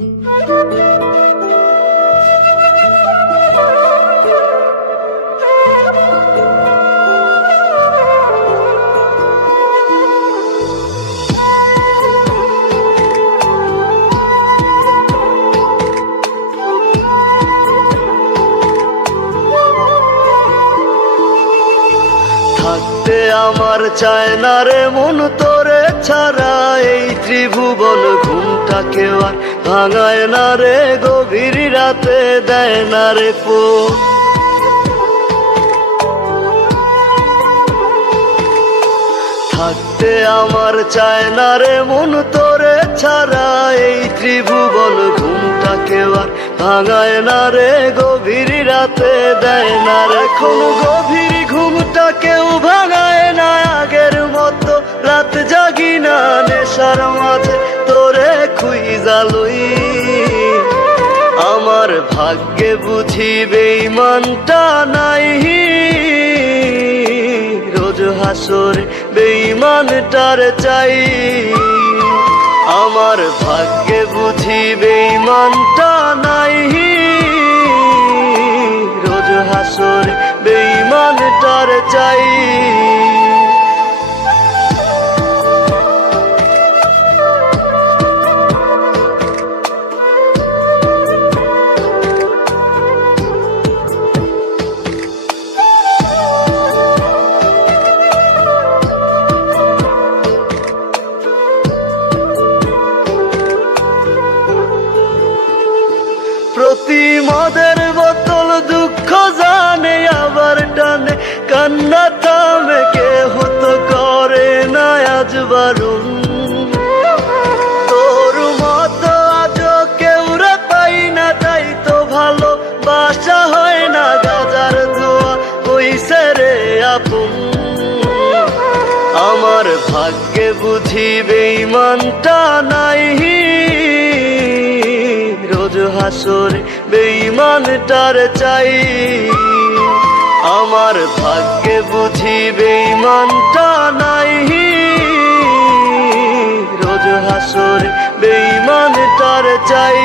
থাকতে আমার চায় না রে মন তোরে ছাড়া, এই ত্রিভুবন ঘুমটাকে আর ভাঙায় না রে, গভীর রাতে দেয় না রে পো। থাকতে আমার চায় না রে মন তোরে ছাড়া, এই ত্রিভুবন ঘুমটাকে আর ভাঙায় না রে, গভীর রাতে দেয় না রে। এখন গভীর ঘুমটা কেউ ভাঙায় না, আগের মতো রাত জাগি না, নেশার মাঝে তোরে খুঁজা লই। আমার ভাগ্যে বুঝি বেঈমানটা নাই, রোজ হাসরে বেঈমানটার চাই। আমার ভাগ্যে বুঝি বেঈমানটা নাই, রোজ হাসরে বেঈমানটার চাই। প্রতি মদের বোতল দুঃখ জানে আবার টানে, কান্না থামে কেহ তো করে না আজ বারণ। তোর মতো আজও কেউ রে পাই না, তাই তো ভালো বাসা হয় না, গাজার ধোয়া হইছে রে আপন। আমার ভাগ্যে বুঝি বেঈমানটা নাই, রোজ হাসরে বেঈমানটার চাই। আমার ভাগ্যে বুঝি বেঈমানটা নাই, রোজ হাসরে বেঈমানটার চাই।